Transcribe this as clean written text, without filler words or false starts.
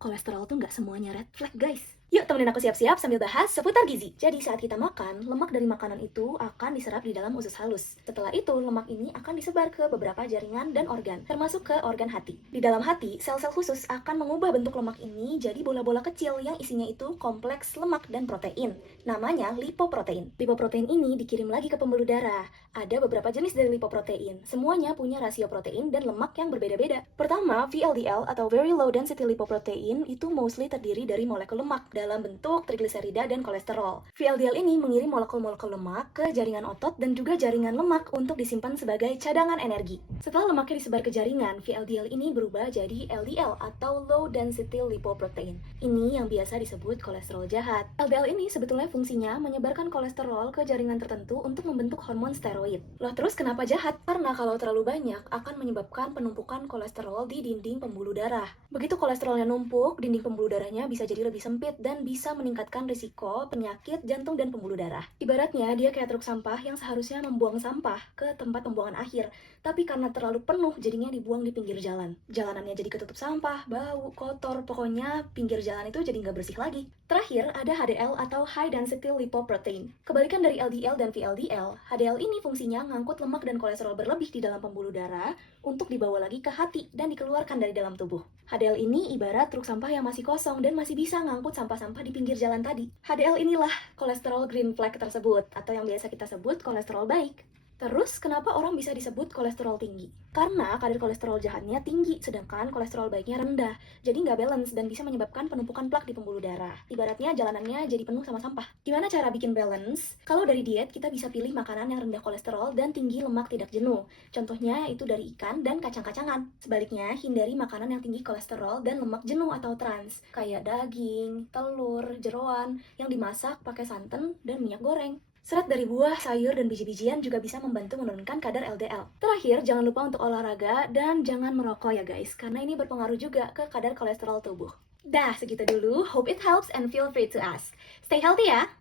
Kolesterol tuh nggak semuanya red flag, guys. Yuk temenin aku siap-siap sambil bahas seputar gizi. Jadi saat kita makan, lemak dari makanan itu akan diserap di dalam usus halus. Setelah itu, lemak ini akan disebar ke beberapa jaringan dan organ, termasuk ke organ hati. Di dalam hati, sel-sel khusus akan mengubah bentuk lemak ini jadi bola-bola kecil yang isinya itu kompleks lemak dan protein. Namanya lipoprotein. Lipoprotein ini dikirim lagi ke pembuluh darah. Ada beberapa jenis dari lipoprotein. Semuanya punya rasio protein dan lemak yang berbeda-beda. Pertama, VLDL atau Very Low Density Lipoprotein itu mostly terdiri dari molekul lemak dalam bentuk trigliserida dan kolesterol. VLDL ini mengirim molekul-molekul lemak ke jaringan otot dan juga jaringan lemak untuk disimpan sebagai cadangan energi. Setelah lemaknya disebar ke jaringan, VLDL ini berubah jadi LDL atau Low Density Lipoprotein. Ini yang biasa disebut kolesterol jahat. LDL ini sebetulnya fungsinya menyebarkan kolesterol ke jaringan tertentu untuk membentuk hormon steroid. Loh terus kenapa jahat? Karena kalau terlalu banyak akan menyebabkan penumpukan kolesterol di dinding pembuluh darah. Begitu kolesterolnya numpuk, dinding pembuluh darahnya bisa jadi lebih sempit dan bisa meningkatkan risiko penyakit jantung dan pembuluh darah. Ibaratnya dia kayak truk sampah yang seharusnya membuang sampah ke tempat pembuangan akhir, tapi karena terlalu penuh jadinya dibuang di pinggir jalan. Jalanannya jadi ketutup sampah, bau, kotor, pokoknya pinggir jalan itu jadi nggak bersih lagi. Terakhir ada HDL atau High Density Lipoprotein. Kebalikan dari LDL dan VLDL, HDL ini fungsinya ngangkut lemak dan kolesterol berlebih di dalam pembuluh darah untuk dibawa lagi ke hati dan dikeluarkan dari dalam tubuh. HDL ini ibarat truk sampah yang masih kosong dan masih bisa ngangkut sampah-sampah di pinggir jalan tadi. HDL inilah kolesterol green flag tersebut, atau yang biasa kita sebut kolesterol baik. Terus, kenapa orang bisa disebut kolesterol tinggi? Karena kadar kolesterol jahatnya tinggi, sedangkan kolesterol baiknya rendah. Jadi nggak balance dan bisa menyebabkan penumpukan plak di pembuluh darah. Ibaratnya jalanannya jadi penuh sama sampah. Gimana cara bikin balance? Kalau dari diet, kita bisa pilih makanan yang rendah kolesterol dan tinggi lemak tidak jenuh. Contohnya itu dari ikan dan kacang-kacangan. Sebaliknya, hindari makanan yang tinggi kolesterol dan lemak jenuh atau trans, kayak daging, telur, jeroan, yang dimasak pakai santan dan minyak goreng. Serat dari buah, sayur, dan biji-bijian juga bisa membantu menurunkan kadar LDL. Terakhir, jangan lupa untuk olahraga dan jangan merokok ya guys, karena ini berpengaruh juga ke kadar kolesterol tubuh. Dah, segitu dulu. Hope it helps and feel free to ask. Stay healthy ya!